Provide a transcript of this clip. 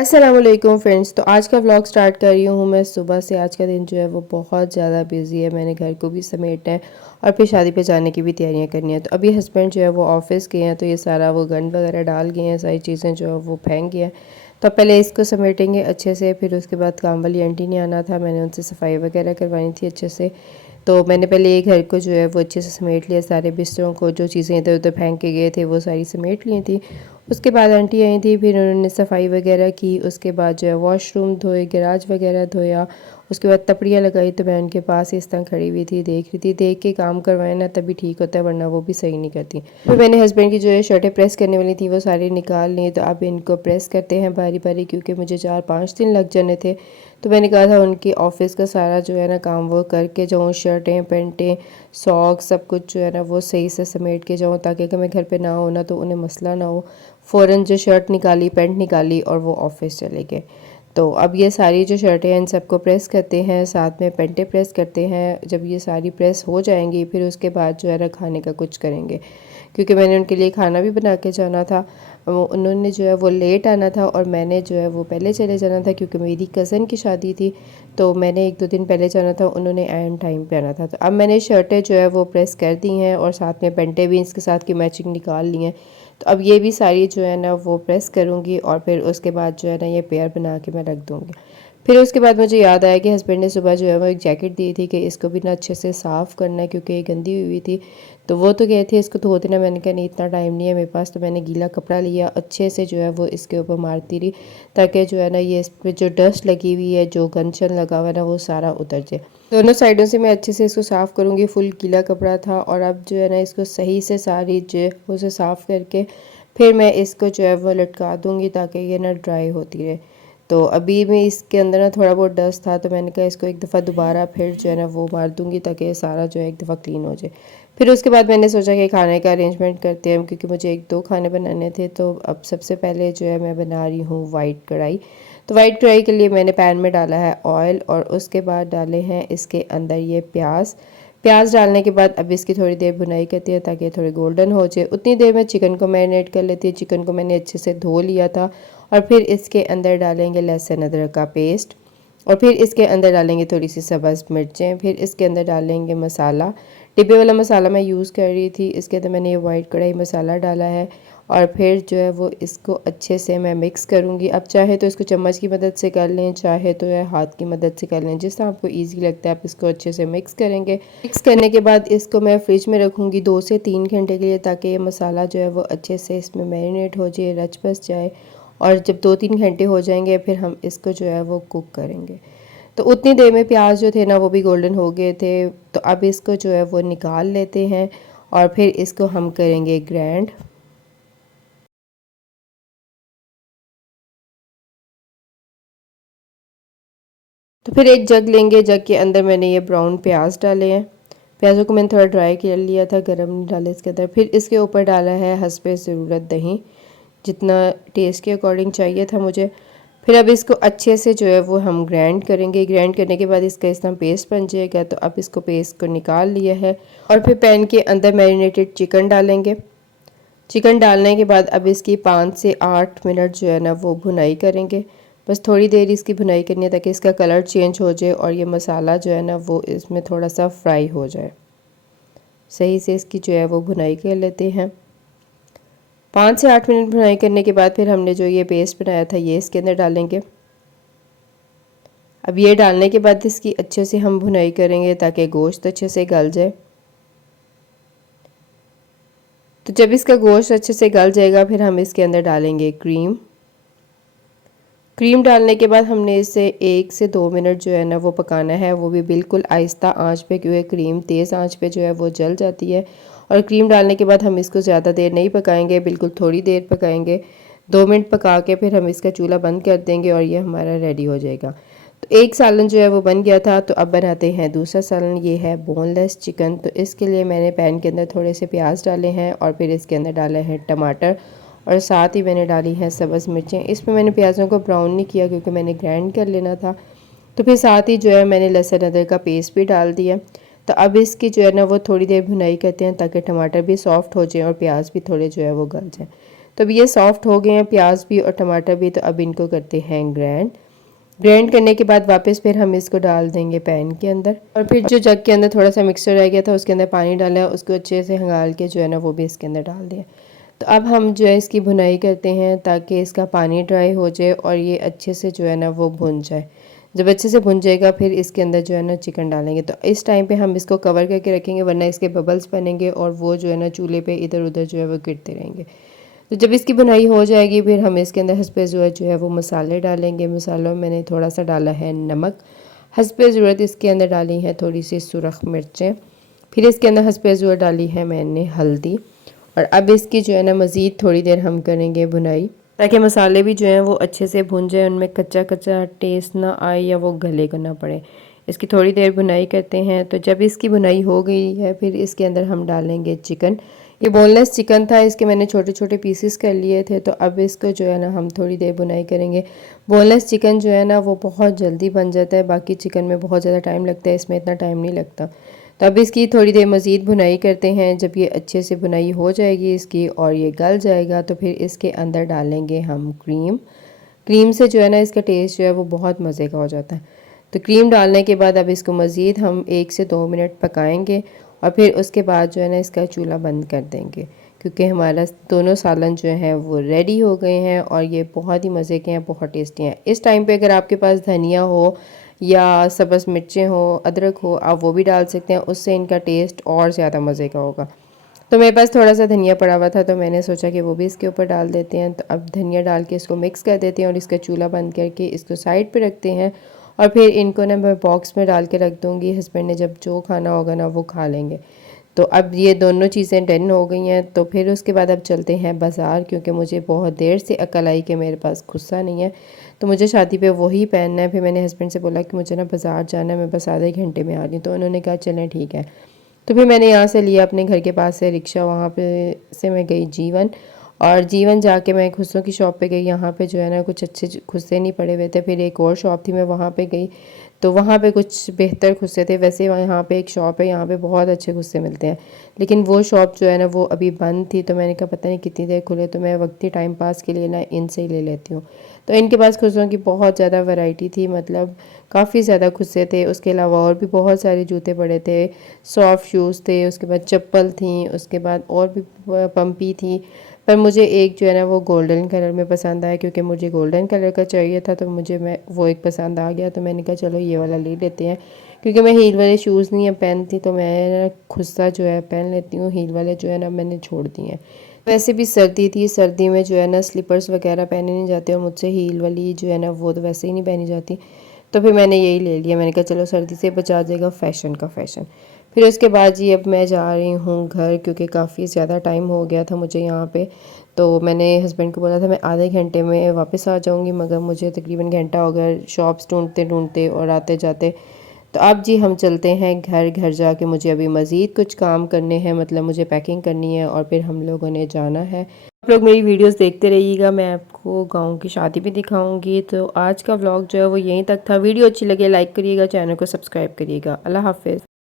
अस्सलाम वालेकुम फ्रेंड्स। तो आज का व्लॉग स्टार्ट कर रही हूँ मैं सुबह से। आज का दिन जो है वो बहुत ज़्यादा बिजी है। मैंने घर को भी समेटना है और फिर शादी पे जाने की भी तैयारियां करनी है। तो अभी हस्बैंड जो है वो ऑफिस गए हैं, तो ये सारा वो गन वगैरह डाल गए हैं, सारी चीज़ें जो है वो फेंक गए हैं। तो पहले इसको समेटेंगे अच्छे से, फिर उसके बाद काम वाली आंटी ने आना था, मैंने उनसे सफाई वगैरह करवानी थी अच्छे से। तो मैंने पहले ये घर को जो है वो अच्छे से समेट लिया, सारे बिस्तरों को, जो चीज़ें इधर उधर फेंक के गए थे वो सारी समेट ली थी। उसके बाद आंटी आई थी, फिर उन्होंने सफाई वगैरह की। उसके बाद जो है वॉशरूम धोए, गैराज वगैरह धोया। उसके बाद तपड़ियाँ लगाई। तो मैं उनके पास इस तरह खड़ी हुई थी, देख रही थी। देख के काम करवाए ना तभी ठीक होता है, वरना वो भी सही नहीं करती। फिर मैंने हस्बैंड की जो है शर्टें प्रेस करने वाली थी वो सारी निकाल ली। तो अब इनको प्रेस करते हैं बारी बारी, क्योंकि मुझे 4-5 दिन लग जाने थे। तो मैंने कहा था उनकी ऑफ़िस का सारा जो है ना काम वो करके जाऊँ, शर्टें पेंटें सॉक्स सब कुछ जो है ना वो सही से समेट के जाऊँ, ताकि अगर मैं घर पे ना हो ना तो उन्हें मसला ना हो। फ़ौरन जो शर्ट निकाली, पैंट निकाली और वो ऑफ़िस चले गए। तो अब ये सारी जो शर्टें हैं इन सबको प्रेस करते हैं, साथ में पैंटें प्रेस करते हैं। जब ये सारी प्रेस हो जाएंगी फिर उसके बाद जो है ना खाने का कुछ करेंगे, क्योंकि मैंने उनके लिए खाना भी बना के जाना था। उन्होंने जो है वो लेट आना था और मैंने जो है वो पहले चले जाना था, क्योंकि मेरी कज़न की शादी थी। तो मैंने 1-2 दिन पहले जाना था, उन्होंने एंड टाइम पे आना था। तो अब मैंने शर्टें जो है वो प्रेस कर दी हैं और साथ में पैंटें भी इसके साथ की मैचिंग निकाल ली हैं। तो अब ये भी सारी जो है ना वो प्रेस करूँगी और फिर उसके बाद जो है ना ये पेयर बना के मैं रख दूँगी। फिर उसके बाद मुझे याद आया कि हस्बैंड ने सुबह जो है वो एक जैकेट दी थी कि इसको भी ना अच्छे से साफ़ करना है, क्योंकि ये गंदी हुई थी। तो वो तो गए थे इसको धो देना, मैंने कहा नहीं इतना टाइम नहीं है मेरे पास। तो मैंने गीला कपड़ा लिया, अच्छे से जो है वो इसके ऊपर मारती रही, ताकि जो है ना ये इस पर जो डस्ट लगी हुई है, जो गंदशन लगा हुआ है ना, वो सारा उतर जाए। दोनों साइडों से मैं अच्छे से इसको साफ़ करूँगी। फुल गीला कपड़ा था और अब जो है ना इसको सही से सारी जो है उसे साफ़ करके फिर मैं इसको जो है वो लटका दूँगी, ताकि ये ना ड्राई होती रहे। तो अभी भी इसके अंदर ना थोड़ा बहुत डस्ट था, तो मैंने कहा इसको एक दफ़ा दोबारा फिर जो है ना वो मार दूँगी, ताकि ये सारा जो है एक दफ़ा क्लीन हो जाए। फिर उसके बाद मैंने सोचा कि खाने का अरेंजमेंट करते हैं, क्योंकि मुझे 1-2 खाने बनाने थे। तो अब सबसे पहले जो है मैं बना रही हूँ वाइट कढ़ाई। तो वाइट कढ़ाई के लिए मैंने पैन में डाला है ऑयल और उसके बाद डाले हैं इसके अंदर ये प्याज। प्याज डालने के बाद अब इसकी थोड़ी देर भुनाई करती है, ताकि ये थोड़ी गोल्डन हो जाए। उतनी देर में चिकन को मैरिनेट कर लेती है। चिकन को मैंने अच्छे से धो लिया था और फिर इसके अंदर डालेंगे लहसुन अदरक का पेस्ट और फिर इसके अंदर डालेंगे थोड़ी सी सब्ज़ मिर्चें। फिर इसके अंदर डालेंगे मसाला, डिब्बे वाला मसाला मैं यूज़ कर रही थी। इसके अंदर मैंने ये वाइट कढ़ाई मसाला डाला है और फिर जो है वो इसको अच्छे से मैं मिक्स करूँगी। अब चाहे तो इसको चम्मच की मदद से कर लें, चाहे तो है हाथ की मदद से कर लें, जिस तरह आपको ईजी लगता है आप इसको अच्छे से मिक्स करेंगे। मिक्स करने के बाद इसको मैं फ्रिज में रखूँगी 2 से 3 घंटे के लिए, ताकि ये मसाला जो है वो अच्छे से इसमें मैरिनेट हो जाए, रच बस जाए। और जब 2-3 घंटे हो जाएंगे फिर हम इसको जो है वो कुक करेंगे। तो उतनी देर में प्याज जो थे ना वो भी गोल्डन हो गए थे। तो अब इसको जो है वो निकाल लेते हैं और फिर इसको हम करेंगे ग्राइंड। तो फिर एक जग लेंगे, जग के अंदर मैंने ये ब्राउन प्याज डाले हैं। प्याज़ों को मैंने थोड़ा ड्राई कर लिया था, गरम नहीं डाले इसके अंदर। फिर इसके ऊपर डाला है हस्बे ज़रूरत दही, जितना टेस्ट के अकॉर्डिंग चाहिए था मुझे। फिर अब इसको अच्छे से जो है वो हम ग्राइंड करेंगे। ग्राइंड करने के बाद इसका इस तरह पेस्ट बन जाएगा। तो अब इसको पेस्ट को निकाल लिया है और फिर पैन के अंदर मैरिनेटेड चिकन डालेंगे। चिकन डालने के बाद अब इसकी 5 से 8 मिनट जो है ना वो भुनाई करेंगे। बस थोड़ी देर इसकी भुनाई करनी है, ताकि इसका कलर चेंज हो जाए और ये मसाला जो है ना वो इसमें थोड़ा सा फ्राई हो जाए। सही से इसकी जो है वो भुनाई कर लेते हैं। 5 से 8 मिनट भुनाई करने के बाद फिर हमने जो ये पेस्ट बनाया था ये इसके अंदर डालेंगे। अब ये डालने के बाद इसकी अच्छे से हम भुनाई करेंगे, ताकि गोश्त अच्छे से गल जाए। तो जब इसका गोश्त अच्छे से गल जाएगा फिर हम इसके अंदर डालेंगे क्रीम। क्रीम डालने के बाद हमने इसे 1 से 2 मिनट जो है ना वो पकाना है, वो भी बिल्कुल आहिस्ता आंच पे, क्योंकि क्रीम तेज़ आंच पे जो है वो जल जाती है। और क्रीम डालने के बाद हम इसको ज़्यादा देर नहीं पकाएंगे, बिल्कुल थोड़ी देर पकाएंगे। 2 मिनट पका के फिर हम इसका चूल्हा बंद कर देंगे और ये हमारा रेडी हो जाएगा। तो एक सालन जो है वो बन गया था। तो अब बनाते हैं दूसरा सालन, ये है बोनलेस चिकन। तो इसके लिए मैंने पैन के अंदर थोड़े से प्याज डाले हैं और फिर इसके अंदर डाले हैं टमाटर और साथ ही मैंने डाली हैं सब्ज़ मिर्चें। इसमें मैंने प्याज़ों को ब्राउन नहीं किया, क्योंकि मैंने ग्राइंड कर लेना था। तो फिर साथ ही जो है मैंने लहसुन अदरक का पेस्ट भी डाल दिया। तो अब इसकी जो है ना वो थोड़ी देर भुनाई करते हैं, ताकि टमाटर भी सॉफ्ट हो जाए और प्याज भी थोड़े जो है वो गल जाए। तो अब ये सॉफ्ट हो गए हैं प्याज भी और टमाटर भी, तो अब इनको करते हैं ग्राइंड करने के बाद वापस फिर हम इसको डाल देंगे पैन के अंदर। और फिर जो जग के अंदर थोड़ा सा मिक्सचर रह गया था उसके अंदर पानी डाला, उसको अच्छे से हंगाल के जो है ना वो भी इसके अंदर डाल दिया। तो अब हम जो है इसकी भुनाई करते हैं ताकि इसका पानी ड्राई हो जाए और ये अच्छे से जो है ना वो भुन जाए। जब अच्छे से भुन जाएगा फिर इसके अंदर जो है ना चिकन डालेंगे। तो इस टाइम पे हम इसको कवर करके रखेंगे वरना इसके बबल्स बनेंगे और वो जो है ना चूल्हे पे इधर उधर जो है वो गिरते रहेंगे। तो जब इसकी भुनाई हो जाएगी फिर हम इसके अंदर हस्बे ज़रूरत जो है वो मसाले डालेंगे। मसालों में मैंने थोड़ा सा डाला है नमक, हस्बे ज़रूरत इसके अंदर डाली है थोड़ी सी सुरख मिर्चें, फिर इसके अंदर हस्बे ज़रूरत डाली है मैंने हल्दी। और अब इसकी जो है ना मज़ीद थोड़ी देर हम करेंगे भुनाई ताकि मसाले भी जो हैं वो अच्छे से भुन जाए, उनमें कच्चा कच्चा टेस्ट ना आए या वो गले को ना पड़े। इसकी थोड़ी देर भुनाई करते हैं। तो जब इसकी भुनाई हो गई है फिर इसके अंदर हम डालेंगे चिकन। ये बोनलेस चिकन था, इसके मैंने छोटे छोटे पीसेस कर लिए थे। तो अब इसको जो है ना हम थोड़ी देर भुनाई करेंगे। बोनलेस चिकन जो है ना वो बहुत जल्दी बन जाता है, बाकी चिकन में बहुत ज़्यादा टाइम लगता है, इसमें इतना टाइम नहीं लगता। तो अब इसकी थोड़ी देर मज़ीद भुनाई करते हैं। जब ये अच्छे से भुनाई हो जाएगी इसकी और ये गल जाएगा तो फिर इसके अंदर डालेंगे हम क्रीम से जो है ना इसका टेस्ट जो है वो बहुत मज़े का हो जाता है। तो क्रीम डालने के बाद अब इसको मज़ीद हम 1 से 2 मिनट पकाएंगे और फिर उसके बाद जो है ना इसका चूल्हा बंद कर देंगे, क्योंकि हमारा दोनों सालन जो हैं वो रेडी हो गए हैं और ये बहुत ही मज़े के हैं, बहुत टेस्टी हैं। इस टाइम पे अगर आपके पास धनिया हो या सब्ज़ मिर्चें हो, अदरक हो, आप वो भी डाल सकते हैं, उससे इनका टेस्ट और ज़्यादा मज़े का होगा। तो मेरे पास थोड़ा सा धनिया पड़ा हुआ था तो मैंने सोचा कि वो भी इसके ऊपर डाल देते हैं। तो अब धनिया डाल के इसको मिक्स कर देते हैं और इसका चूल्हा बंद करके इसको साइड पे रखते हैं। और फिर इनको ना मैं बॉक्स में डाल के रख दूँगी, हस्बैंड ने जब जो खाना होगा ना वो खा लेंगे। तो अब ये दोनों चीज़ें डन हो गई हैं। तो फिर उसके बाद अब चलते हैं बाज़ार, क्योंकि मुझे बहुत देर से अकल आई कि मेरे पास गुस्सा नहीं है, तो मुझे शादी पे वही पहनना है। फिर मैंने हस्बैंड से बोला कि मुझे ना बाज़ार जाना है, मैं बस आधे घंटे में आ रही हूँ। तो उन्होंने कहा चलें ठीक है। तो फिर मैंने यहाँ से लिया अपने घर के पास से रिक्शा, वहाँ पे से मैं गई जीवन, और जीवन जाके मैं खुस्सों की शॉप पे गई। यहाँ पे जो है ना कुछ अच्छे खुस्से नहीं पड़े हुए थे। फिर एक और शॉप थी, मैं वहाँ पे गई तो वहाँ पे कुछ बेहतर खुस्से थे। वैसे यहाँ पे एक शॉप है, यहाँ पे बहुत अच्छे खुस्से मिलते हैं, लेकिन वो शॉप जो है ना वो अभी बंद थी। तो मैंने कहा पता नहीं कितनी देर खुले, तो मैं वक्ती टाइम पास के लिए ना इनसे ही ले लेती हूँ। तो इनके पास खुस्सों की बहुत ज़्यादा वैरायटी थी, मतलब काफ़ी ज़्यादा खुस्से थे। उसके अलावा और भी बहुत सारे जूते पड़े थे, सॉफ्ट शूज़ थे, उसके बाद चप्पल थी, उसके बाद और भी पम्पी थी। पर मुझे एक जो है ना वो गोल्डन कलर में पसंद आया, क्योंकि मुझे गोल्डन कलर का चाहिए था। तो मुझे वो एक पसंद आ गया, तो मैंने कहा चलो ये वाला ले लेते हैं। क्योंकि मैं हील वाले शूज़ नहीं पहनती, तो मैं खुस्सा जो है पहन लेती हूँ, हील वाले जो है ना मैंने छोड़ दिए हैं। वैसे भी सर्दी थी, सर्दी में जो है ना स्लीपर्स वगैरह पहने नहीं जाते और मुझसे हील वाली जो है ना वो तो वैसे ही नहीं पहनी जाती। तो फिर मैंने यही ले लिया, मैंने कहा चलो सर्दी से बचा जाएगा, फ़ैशन का फ़ैशन। फिर उसके बाद जी अब मैं जा रही हूँ घर, क्योंकि काफ़ी ज़्यादा टाइम हो गया था मुझे यहाँ पे। तो मैंने हस्बैंड को बोला था मैं आधे घंटे में वापस आ जाऊँगी, मगर मुझे तकरीबन घंटा हो गया शॉप्स ढूंढते ढूंढते और आते जाते। तो अब जी हम चलते हैं घर जाके मुझे अभी मज़ीद कुछ काम करने हैं, मतलब मुझे पैकिंग करनी है और फिर हम लोगों ने जाना है। आप लोग मेरी वीडियोस देखते रहिएगा, मैं आपको गाँव की शादी भी दिखाऊंगी। तो आज का व्लॉग जो है वो यहीं तक था। वीडियो अच्छी लगे लाइक करिएगा, चैनल को सब्सक्राइब करिएगा। अल्लाह हाफ़िज़।